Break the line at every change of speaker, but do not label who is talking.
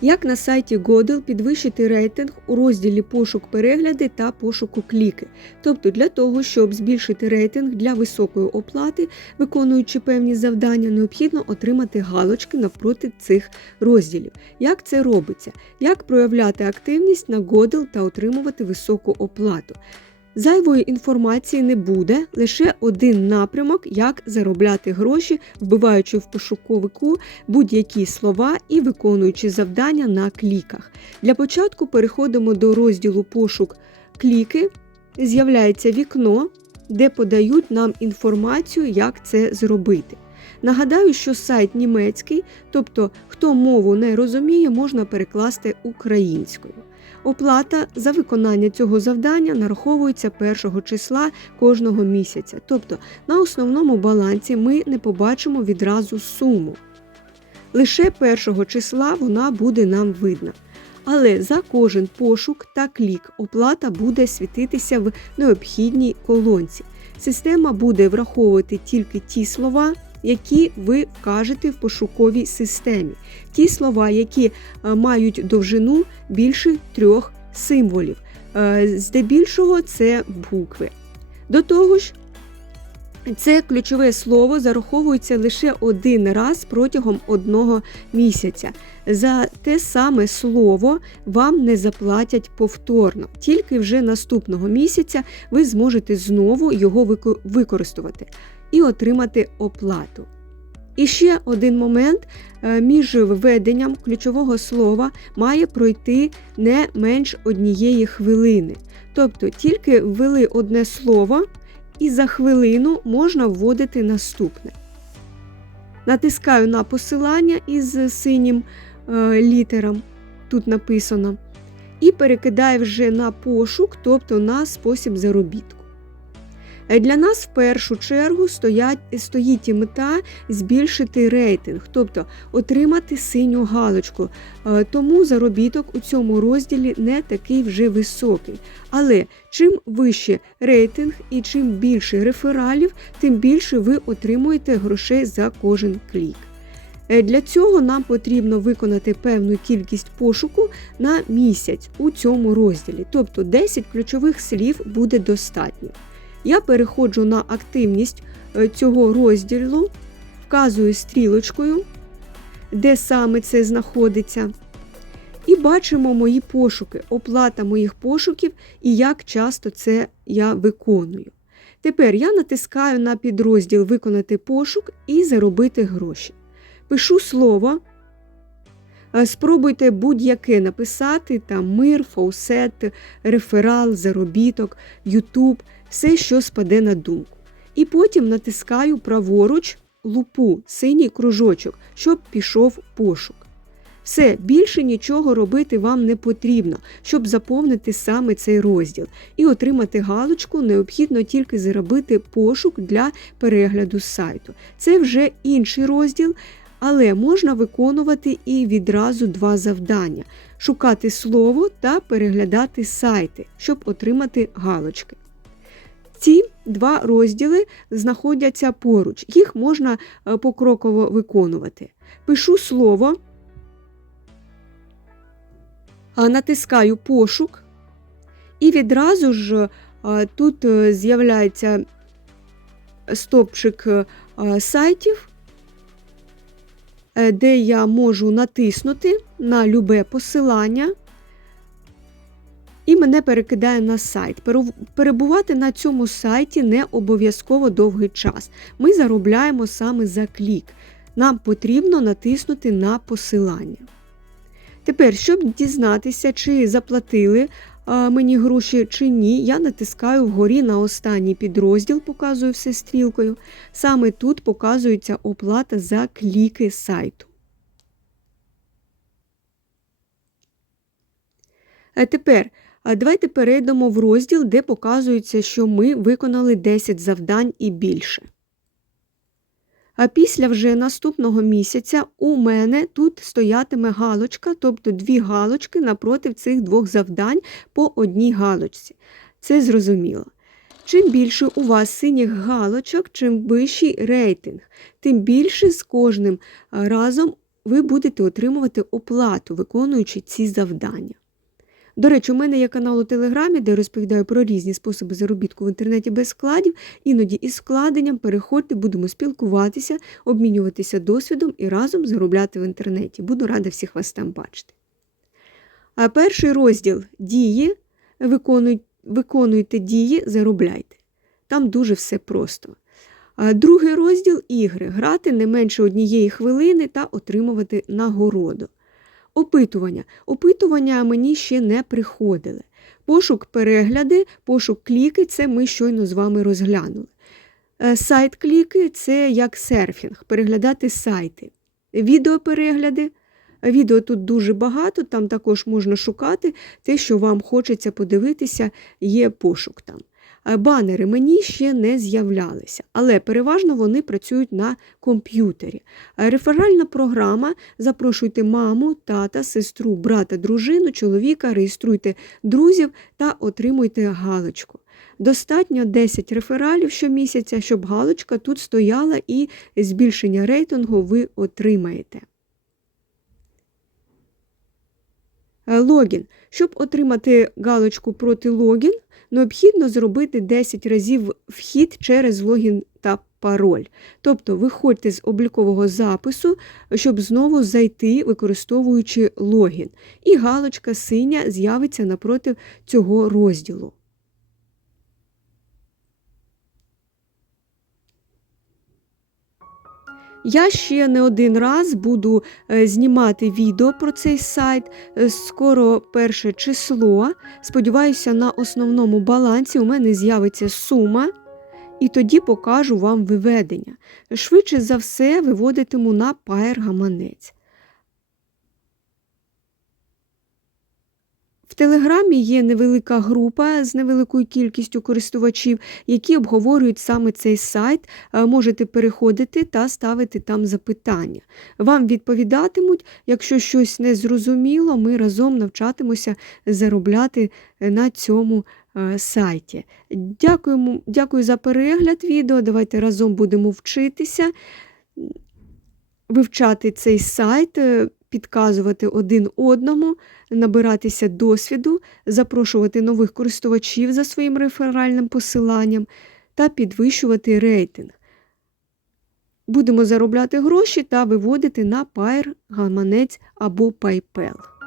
Як на сайті Godel підвищити рейтинг у розділі пошук перегляди та пошуку кліки. Тобто для того, щоб збільшити рейтинг для високої оплати, виконуючи певні завдання, необхідно отримати галочки навпроти цих розділів. Як це робиться? Як проявляти активність на Godel та отримувати високу оплату? Зайвої інформації не буде, лише один напрямок, як заробляти гроші, вбиваючи в пошуковику будь-які слова і виконуючи завдання на кліках. Для початку переходимо до розділу пошук кліки. З'являється вікно, де подають нам інформацію, як це зробити. Нагадаю, що сайт німецький, тобто хто мову не розуміє, можна перекласти українською. Оплата за виконання цього завдання нараховується першого числа кожного місяця. Тобто на основному балансі ми не побачимо відразу суму. Лише першого числа вона буде нам видна. Але за кожен пошук та клік оплата буде світитися в необхідній колонці. Система буде враховувати тільки ті слова, які ви вкажете в пошуковій системі. Ті слова, які е, мають довжину більше трьох символів. Е, Здебільшого це букви. До того ж, це ключове слово зараховується лише один раз протягом одного місяця. За те саме слово вам не заплатять повторно, тільки вже наступного місяця ви зможете знову його використовувати і отримати оплату. І ще один момент: Е, між введенням ключового слова має пройти не менш однієї хвилини. Тобто тільки ввели одне слово, і за хвилину можна вводити наступне. Натискаю на посилання із синім е, літером, тут написано, і перекидаю вже на пошук, тобто на спосіб заробітку. Для нас в першу чергу стоять, стоїть і мета збільшити рейтинг, тобто отримати синю галочку. Е, Тому заробіток у цьому розділі не такий вже високий. Але чим вище рейтинг і чим більше рефералів, тим більше ви отримуєте грошей за кожен клік. Е, Для цього нам потрібно виконати певну кількість пошуку на місяць у цьому розділі, тобто 10 ключових слів буде достатньо. Я переходжу на активність е, цього розділу, вказую стрілочкою, де саме це знаходиться. І бачимо мої пошуки, оплата моїх пошуків і як часто це я виконую. Тепер я натискаю на підрозділ Виконати пошук і заробити гроші. Пишу слово. Е, Спробуйте будь-яке написати: там мир, фаусет, реферал, заробіток, Ютуб, все, що спаде на думку. І потім натискаю праворуч лупу, синій кружочок, щоб пішов пошук. Все, більше нічого робити вам не потрібно, щоб заповнити саме цей розділ. І отримати галочку необхідно тільки зробити пошук для перегляду сайту. Це вже інший розділ, але можна виконувати і відразу два завдання: шукати слово та переглядати сайти, щоб отримати галочки. Ці два розділи знаходяться поруч, їх можна е, покроково виконувати. Пишу слово, натискаю пошук, і відразу ж тут е, з'являється стопчик е, сайтів, е, де я можу натиснути на любе посилання. І мене перекидає на сайт. Перебувати на цьому сайті не обов'язково довгий час. Ми заробляємо саме за клік. Нам потрібно натиснути на посилання. Тепер, щоб дізнатися, чи заплатили мені гроші чи ні, я натискаю вгорі на останній підрозділ, показую все стрілкою. Саме тут показується оплата за кліки сайту. Тепер а давайте перейдемо в розділ, де показується, що ми виконали 10 завдань і більше. А після вже наступного місяця у мене тут стоятиме галочка, тобто дві галочки напроти цих двох завдань по одній галочці. Це зрозуміло. Чим більше у вас синіх галочок, чим вищий рейтинг, тим більше з кожним разом ви будете отримувати оплату, виконуючи ці завдання. До речі, у мене є канал у Телеграмі, де розповідаю про різні способи заробітку в інтернеті без складів. Іноді із складенням переходьте, будемо спілкуватися, обмінюватися досвідом і разом заробляти в інтернеті. Буду рада всіх вас там бачити. А перший розділ дії, виконуй, виконуйте дії, заробляйте. Там дуже все просто. Другий розділ ігри грати не менше однієї хвилини та отримувати нагороду. Опитування. Опитування мені ще не приходили. Пошук перегляди, пошук кліки це ми щойно з вами розглянули. Е, Сайт кліки це як серфінг, переглядати сайти. Відеоперегляди. Відео тут дуже багато, там також можна шукати те, що вам хочеться подивитися, є пошук там. Е, Банери мені ще не з'являлися, але переважно вони працюють на комп'ютері. Е, Реферальна програма. Запрошуйте маму, тата, сестру, брата, дружину, чоловіка, реєструйте друзів та отримуйте галочку. Достатньо 10 рефералів щомісяця, щоб галочка тут стояла і збільшення рейтингу ви отримаєте. Логін. Щоб отримати галочку проти логін, необхідно зробити 10 разів вхід через логін та пароль. Тобто виходьте з облікового запису, щоб знову зайти, використовуючи логін. І галочка синя з'явиться напроти цього розділу. Я ще не один раз буду е, знімати відео про цей сайт. Е, Скоро перше число. Сподіваюся, на основному балансі у мене з'явиться сума, і тоді покажу вам виведення. Швидше за все, виводитиму на паєр гаманець. Телеграмі є невелика група з невеликою кількістю користувачів, які обговорюють саме цей сайт. Е, Можете переходити та ставити там запитання. Вам відповідатимуть, якщо щось не зрозуміло, ми разом навчатимося заробляти е, на цьому е, сайті. Дякуємо, дякую за перегляд відео. Давайте разом будемо вчитися, вивчати цей сайт, підказувати один одному, набиратися досвіду, запрошувати нових користувачів за своїм реферальним посиланням та підвищувати рейтинг. Будемо заробляти гроші та виводити на Pair, гаманець або PayPal.